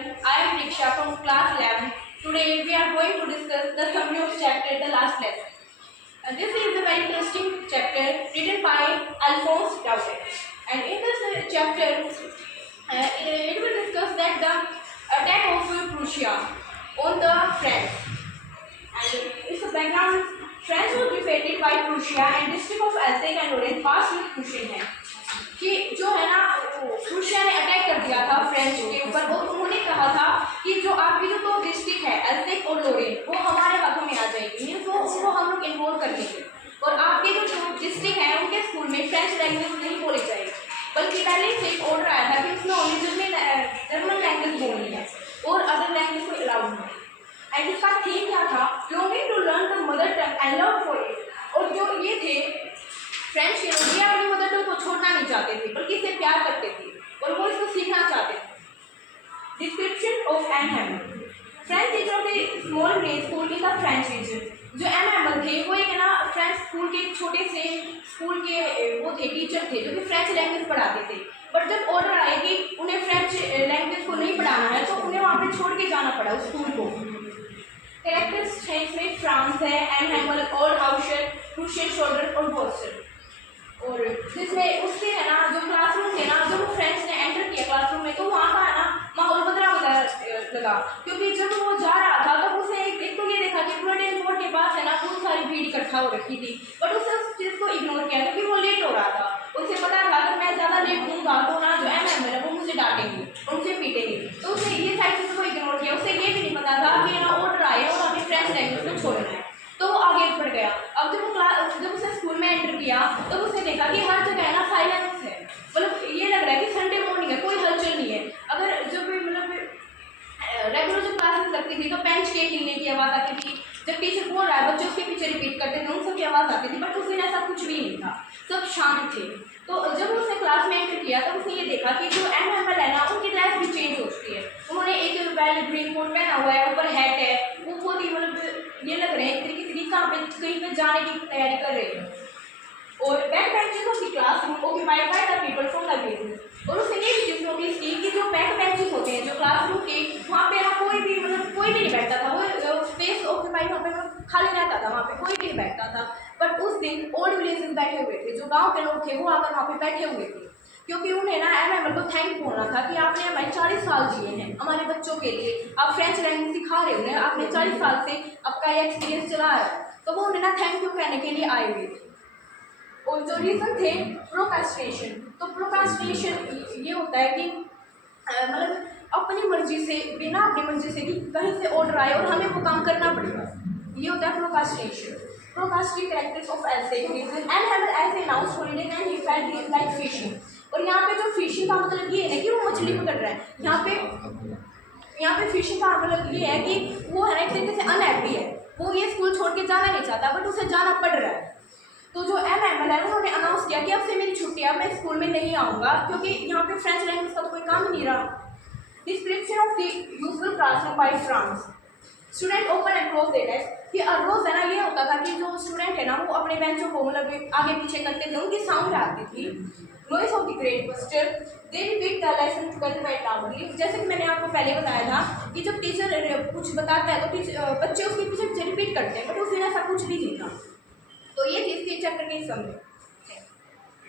everyone, I am Diksha from class 11. Today we are going to discuss the summary of chapter The Last Lesson. This is a very interesting chapter written by Alphonse Daudet. And in this chapter, it will discuss that the attack of Prussia on the France. And its background, France was defeated by Prussia and district of Alsace and Lorraine passed with Prussian hand. कि जो है ना Prussia ने attack कर दिया था French के ऊपर और उन्होंने कहा था कि जो आपकी जो दो डिस्ट्रिक्ट है एल्सेक और लोरेन वो हमारे हाथों में आ जाएगी, मीन्स वो उनको हम लोग इन्वॉल्व कर लेंगे और आपके जो डिस्ट्रिक्ट है उनके स्कूल में फ्रेंच लैंग्वेज नहीं बोली जाएगी, बल्कि पहले से एक ऑर्डर आया था कि उसमें ओनली जर्मन लैंग्वेज बोलनी है और अदर लैंग्वेज को अलाउड नहीं। एंड इसका थीम क्या था? Longing to learn the mother tongue and love for it. और जो ये थे फ्रेंच के लोग, ये अपनी मदर टंग को छोड़ना नहीं चाहते थे बल्कि इसे प्यार करते थे और वो इसको सीखना चाहते थे। Description of an hammer. French teacher of the small grade school in the French region. जो एन हैमर थे वो एक ना फ्रेंच स्कूल के छोटे से स्कूल के वो थे टीचर थे जो कि फ्रेंच लैंग्वेज पढ़ाते थे, बट जब ऑर्डर आए कि उन्हें फ्रेंच लैंग्वेज को नहीं पढ़ाना है तो उन्हें वहाँ पे छोड़ के जाना पड़ा उस स्कूल को। कैरेक्टर्स में फ्रांस है, एन हैमर, ओल्ड हाउशर, क्रूशियल शोल्डर और बॉस्टर। और जिसमें उसके है ना जो क्लासरूम थे ना, जब वो फ्रेंड्स ने एंटर किया क्लासरूम में तो वहाँ का है ना माहौल बदला लगा, क्योंकि जब वो जा रहा था तो उसे एक तो ये देखा कि ब्रिटेन बोर्ड के पास है ना बहुत सारी भीड़ इकट्ठा हो रखी थी, बट उसने उस चीज़ को इग्नोर किया क्योंकि वो लेट हो रहा था। उसे पता था कि मैं ज़्यादा लेट हूँगा तो ना जो एम है वो मुझे डांटेंगे और मुझे पीटेंगे, तो उसने ये सारी चीज़ों को इग्नोर किया। उसे ये भी नहीं पता था कि ना ऑर्डर आए और हमें फ्रेंच लैंग्वेज को छोड़ना है, तो वो आगे बढ़ गया। अब जब उसने स्कूल में एंटर किया तो उसने देखा कि हर जगह है ना साइलेंस है, मतलब ये लग रहा है कि संडे मॉर्निंग है, कोई हलचल नहीं है। अगर जब मतलब रेगुलर जो क्लासेस लगती थी तो बेंच केक लेने की आवाज़ आती थी, जब टीचर बोल रहा है बच्चे उसके पीछे रिपीट करते थे उन सबकी आवाज़ आती थी, बट उस दिन ऐसा कुछ भी नहीं था, सब शांत थे। तो जब उसने क्लास में एंटर किया तो उसने ये देखा कि जो एन हैमर है ना उनकी ड्रेस भी चेंज हो चुकी है। उन्होंने एक वेल ग्रीन कोट पहना हुआ है, ऊपर हैट है, वो बहुत ही मतलब ये लग रहे हैं एक तरीके से कि कहाँ पे कहीं पे जाने की तैयारी कर रहे हैं। और back benches of the classroom occupied by the people from the basis. और उसने ये भी चीज़ नोटिस की कि जो बैक बेंचेस होते हैं जो क्लासरूम के, वहाँ पे ना कोई भी नहीं बैठता था, वो स्पेस ऑक्यूपाइड वहाँ पे खाली रहता था, वहाँ पे कोई भी नहीं बैठता था। बट उस दिन ओल्ड विलेजेस बैठे हुए थे, जो गाँव के लोग थे वो आकर वहाँ पे बैठे हुए थे, क्योंकि उन्हें ना एन हैमर को थैंक बोलना था कि आपने हमारे 40 साल जिए हैं हमारे बच्चों के लिए, आप फ्रेंच लैंग्वेज सिखा रहे हो, आपने 40 साल से आपका ये एक्सपीरियंस चला है, तो वो उन्हें ना थैंक यू कहने के लिए आए हुए थे। और जो रीज़न थे प्रोक्रास्टिनेशन, तो प्रोक्रास्टिनेशन ये होता है कि मतलब अपनी मर्जी से, बिना अपनी मर्जी से कि कहीं से ऑर्डर आए और हमें वो काम करना पड़ेगा, ये होता है procrastination. Procrastinating characters of Alsace region and Hamel as announced holiday and he felt like fishing. और यहाँ पे जो फिशिंग का मतलब ये है कि वो मछली पकड़ रहा है, यहाँ पे फिशिंग का मतलब ये है कि वो है ना एक तरीके से अनहैप्पी है, वो ये स्कूल छोड़ के जाना नहीं चाहता बट उसे जाना पड़ रहा है। तो जो एन हैमर है उन्होंने अनाउंस किया कि अब से मेरी छुट्टी है, मैं स्कूल में नहीं आऊँगा क्योंकि यहाँ पे फ्रेंच लैंग्वेज का तो कोई काम ही नहीं रहा। Description of the usual classroom by France. Student open and close their desk. कि रोज़ है ना ये होता था कि जो स्टूडेंट है ना वो अपने बेंचों को मतलब आगे पीछे करते थे, उनकी साउंड आती थी। Noise of the great buster, they repeat the lesson together by loudly. जैसे कि मैंने आपको पहले बताया था कि जब टीचर कुछ बताता है तो बच्चे उसके पीछे रिपीट करते हैं, बट उस दिन ऐसा कुछ भी नहीं था। तो ये थी इसके चैप्टर की समरी।